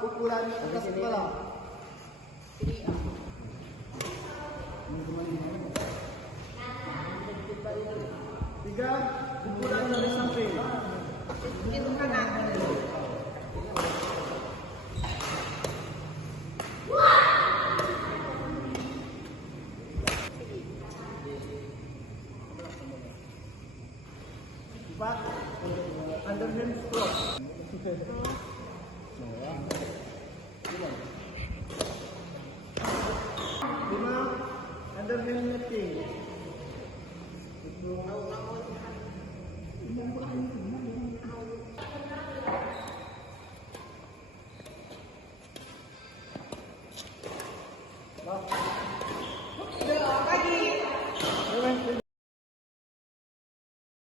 Pukulan atas kepala. Tiga, pukulan dari samping. Itu kanan. Empat, underhand stroke. Lima, underhand netting.